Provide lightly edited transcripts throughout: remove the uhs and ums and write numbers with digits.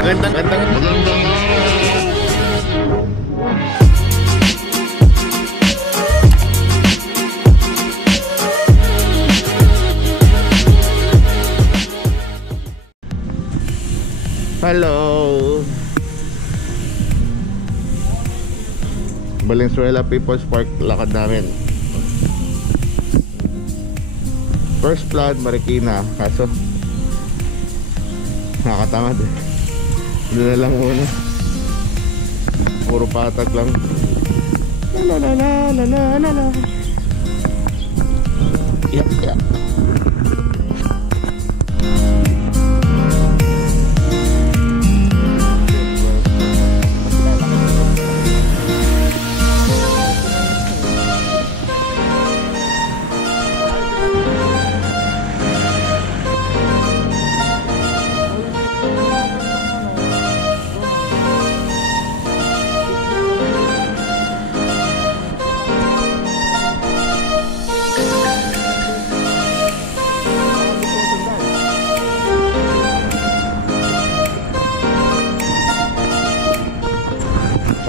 Magandang hello, Valenzuela People's Park lakad namin. First plan Marikina, kaso nakakatamad eh. Doon na lang muna, puro patag lang. La la la la la la la. Yeah.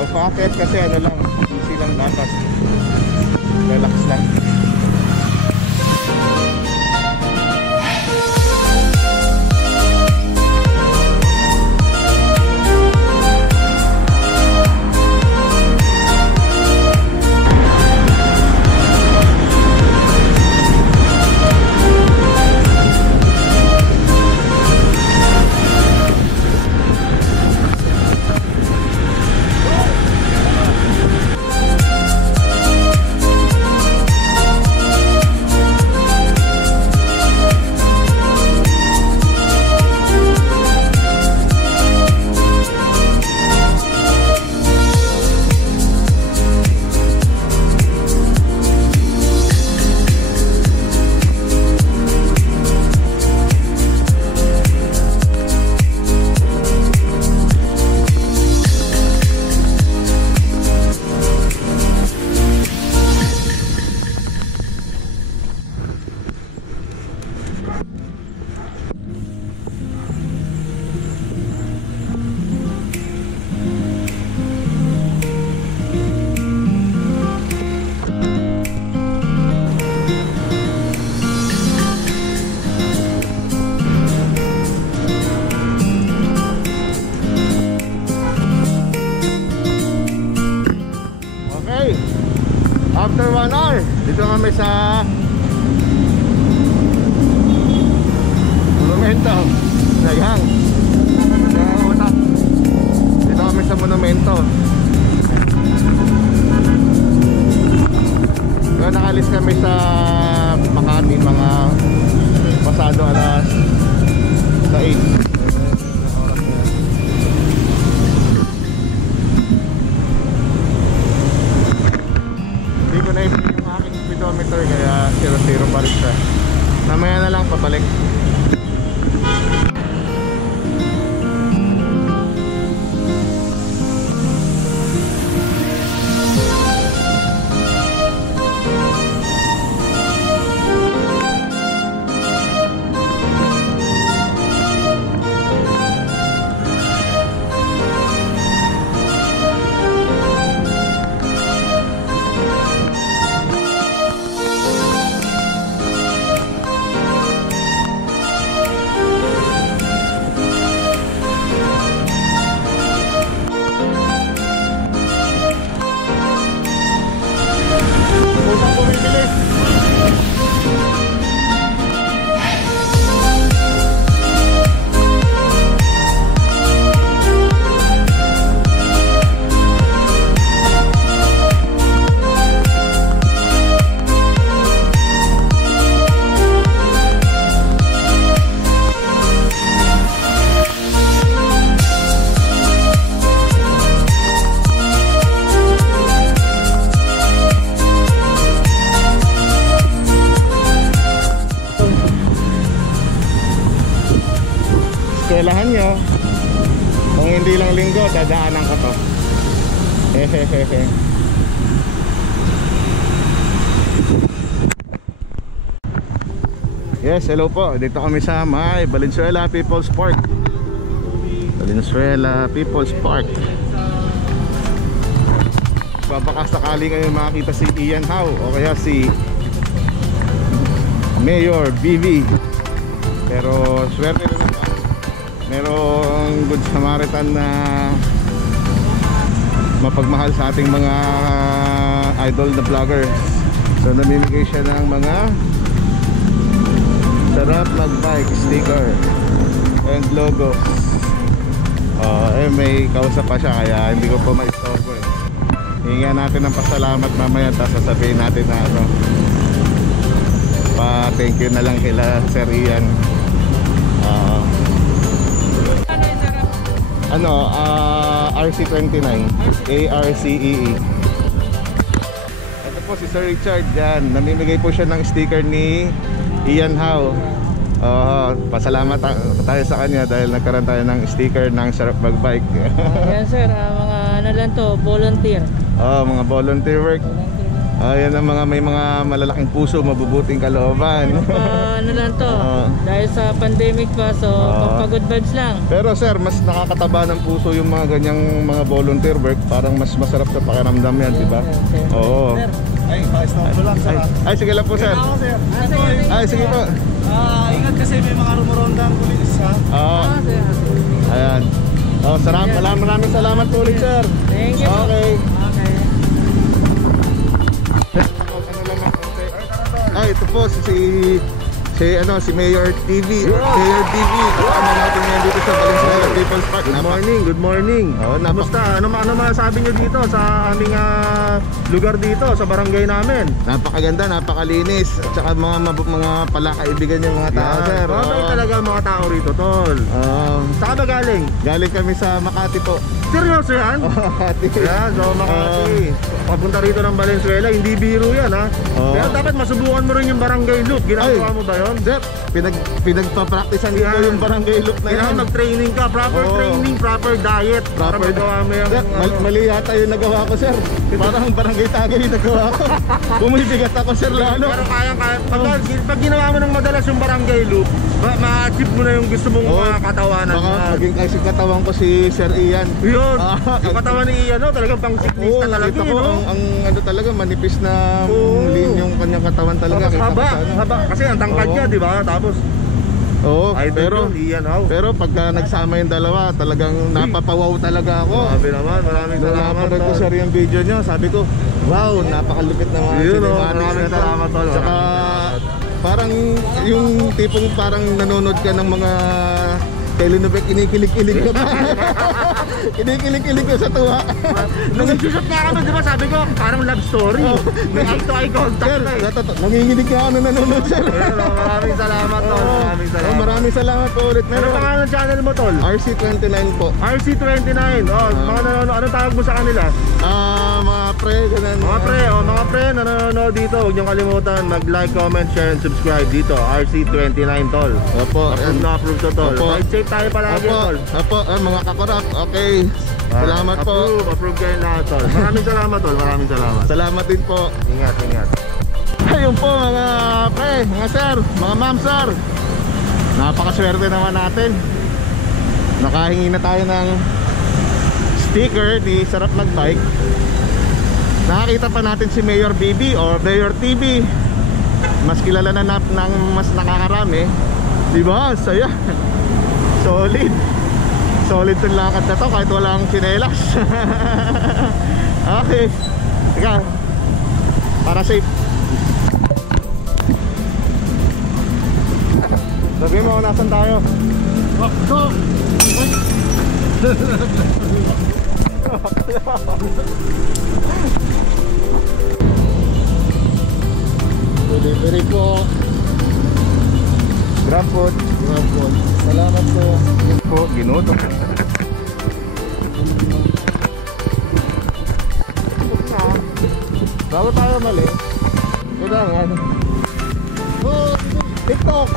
Pagpakit kasi ano lang, easy lang dapat, relax lang. After 1 hour, dito kami sa monumento. Naghang. Dito kami sa monumento. So, nakalis kami sa Makati mga pasado alas 6. Speedometer kaya 0-0 pa rin siya. Mamaya na lang pabalik. Eskwelahan nyo. Kung hindi lang linggo, dadaanan ko to. Hehehehe. Yes, hello po. Dito kami sa Valenzuela People's Park. Valenzuela People's Park. Baka sakali kayo makakita si Ian Howe o kaya si Mayor BV. Pero swerte rin naman, merong Good Samaritan na mapagmahal sa ating mga idol na vlogger. So namimigay siya ng mga sarap mag-bike sticker and logo. May kausap pa siya kaya hindi ko po ma-istorbo eh. Hinga natin ng pasalamat mamaya, tapos sasabihin natin na ano, pa-thank you na lang kila Sir Ian. RC29 ARCEE. Ito po si Sir Richard dyan. Namimigay po siya ng sticker ni Ian Howe. Pasalamat tayo sa kanya dahil nagkaroon tayo ng sticker ng Sarap Mag-Bike. Yan sir, mga ano lang to, volunteer. Mga volunteer work. Yan ang mga may mga malalaking puso, mabubuting kalooban. Ano lang to, dahil sa pandemic pa, so pampagod vibes lang. Pero sir, mas nakakataba ng puso yung mga ganyang mga volunteer work. Parang mas masarap sa pakiramdam yan, di ba? Oo. Sir, ay, pa-stop lang sir. Ay, sige lang po sir. Ako sir. Ay, sige po. Ingat kasi may mga rumoronda ang pulis ha. Ayan. Maraming salamat po ulit sir. Thank you. Okay. Ito po si MayorTv. MayorTv. Kasama natin ngayon dito sa Valenzuela People's Park. Good morning. Kamusta? Ano masasabi nyo dito sa aming lugar dito, sa barangay namin? Napakaganda, napakalinis. At saka mga palakaibigan yung mga tao, sir. Mabait talaga ang mga tao rito, tol. Saan ba galing? Galing kami sa Makati po. Seryoso yan? Makati. Yan, so Makati. Papunta rito ng Valenzuela, hindi biro yan ha. Pero dapat masubukan mo rin yung barangay loop. Ginagawa mo ba yun? Sir, pinagpa-practicean ko yung barangay loop na yan. Mag-training ka, proper training, proper diet. Para magawa mo yung... Sir, mali yata yung nagawa ko sir. Parang barangay tagay yung nagawa ko. Bumibigat ako sir lalo. Pero kaya pag ginawa mo ng madalas yung barangay loop, ma-achieve mo na yung gusto mong mga katawanan. Baka maging kasi katawan ko si Sir Ian. Yun, yung katawan ni Ian, talagang pang siklista talaga. Ang ano talaga, manipis na lean yung kanyang katawan talaga. Haba, kasi ang tangkad niya, di ba? Tapos pero pagka nagsama yung dalawa, talagang napapawaw talaga ako. Sabi naman, maraming salamat. Napanood ko sir yung video nyo, sabi ko, wow, napakalupit na mga cinematics. Maraming salamat tol. Saka parang yung tipong parang nanonood ka ng mga telenovela, kinikilig-kilig ko pa. Kinikilig-kilig ko sa tuwa. Nung nag-shoot nga kami, di ba sabi ko, parang love story. May eye-to-eye contact na eh. Nanginginig ka ano nanonood sir. Maraming salamat tol. Maraming salamat po ulit. Ano pangalan ng channel mo tol? RC29 po. RC29. Mga nanonood, anong tawag mo sa kanila? Mga pre, ganun. Mga pre, nanonood dito, huwag niyong kalimutan mag-like, comment, share, and subscribe dito. RC29 tol. Opo. Approve to tol. Ride safe tayo palagi tol. Opo, mga kakorap. Okay. Salamat po. Approve kayo lahat tol. Maraming salamat tol. Maraming salamat. Salamat din po. Ingat. Ayun po mga pre, mga sir, mga ma'am sir. Napakaswerte naman natin. Nakahingi na tayo ng sticker di Sarap Mag-Bike. Nakakita pa natin si Mayor BB or MayorTv. Mas kilala na ng mas nakakarami. Diba? Saya. Solid yung lakad na to kahit walang sinelas. Okay. Teka, para safe. Sabihin mo kung nasan tayo. Delivery po. Grab food. Salamat po. Ginuto. Bago tayo mali. Kailangan. TikTok.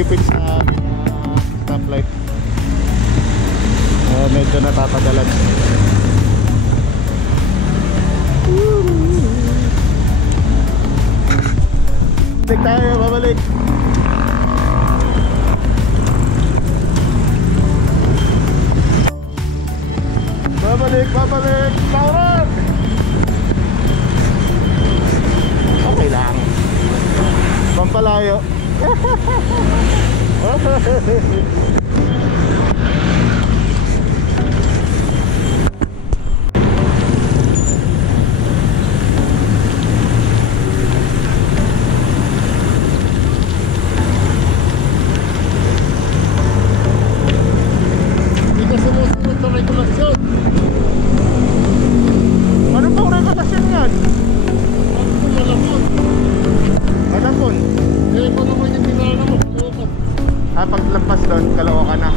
umipit sa stoplight. Medyo natatagalan. Balik tayo, babalik. Babalik, Tauran! Okay lang. Pampalayo. Hindi ka sumusunod sa regulasyon. Ano pong regulasyon yan? Malapot. Malapon. Eh, kung naman yung pinala mo, malapot. Paglampas doon, Caloocan na.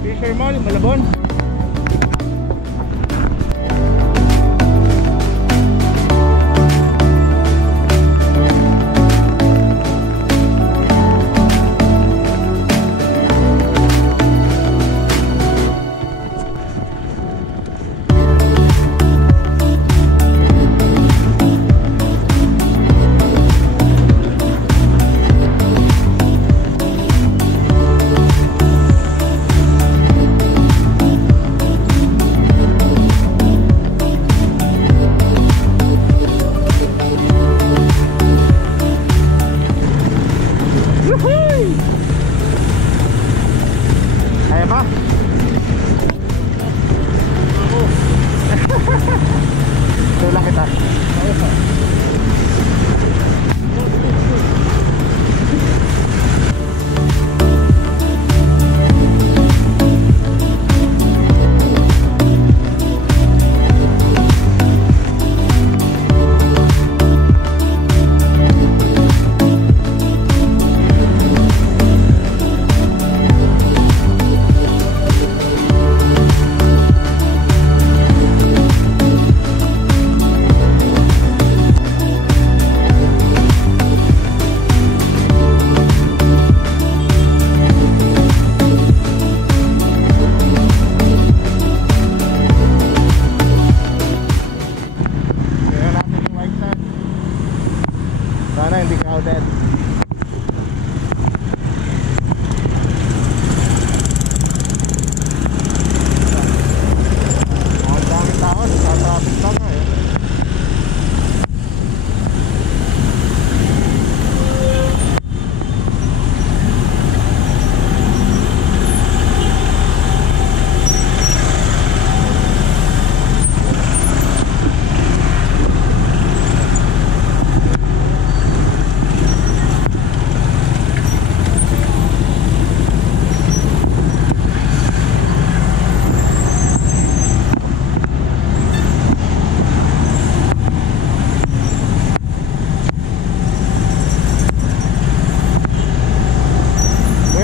Fisher Mall, Malabon. Kaya ba? Tulang kita. Sana hindi crowded. Ang daming tao sa traffic lang eh.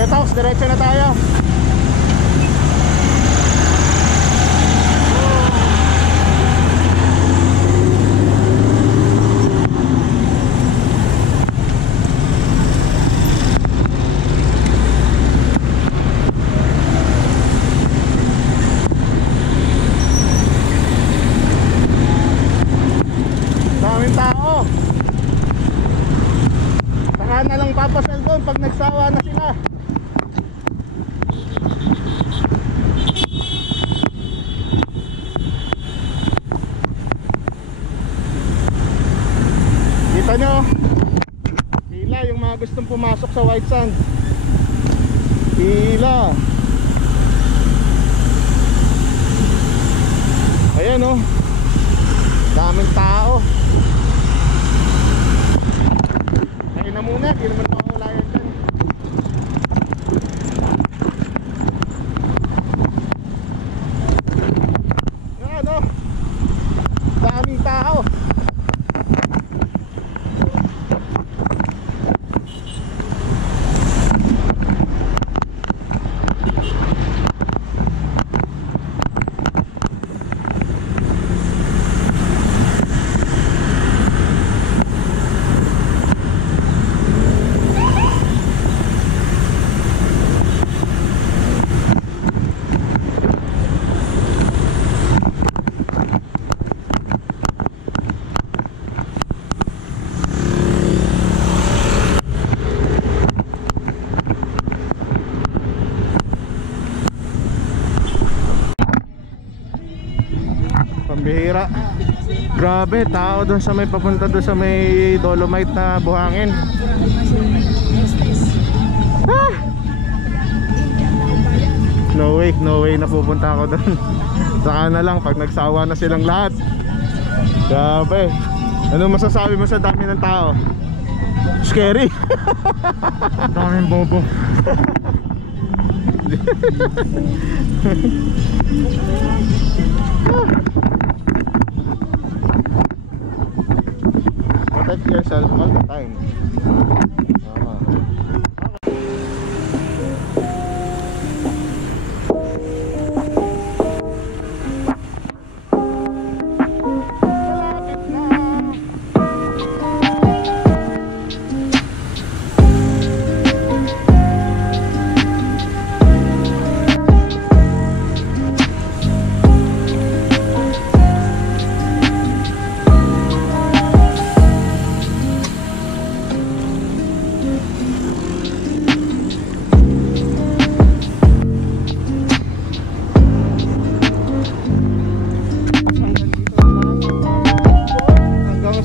Tapos diretso na tayo. Daming tao. Saka na lang papasal doon pag nagsawa na sila. Kita nyo, pila yung mga gustong pumasok sa White Sand. Pila. Ayan o, daming tao. Kain na muna, di naman makakulayan dyan. Ayan o, daming tao. pambihira. Grabe, tao doon sa may papunta doon sa may Dolomite na buhangin. Ah! No way na pupunta ako doon. Saka na lang pag nagsawa na silang lahat. Grabe. Ano masasabi mo sa dami ng tao? Scary. Daming bobo. Protect yourself all the time.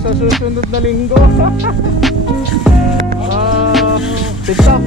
Sa susunod na linggo. TikTok.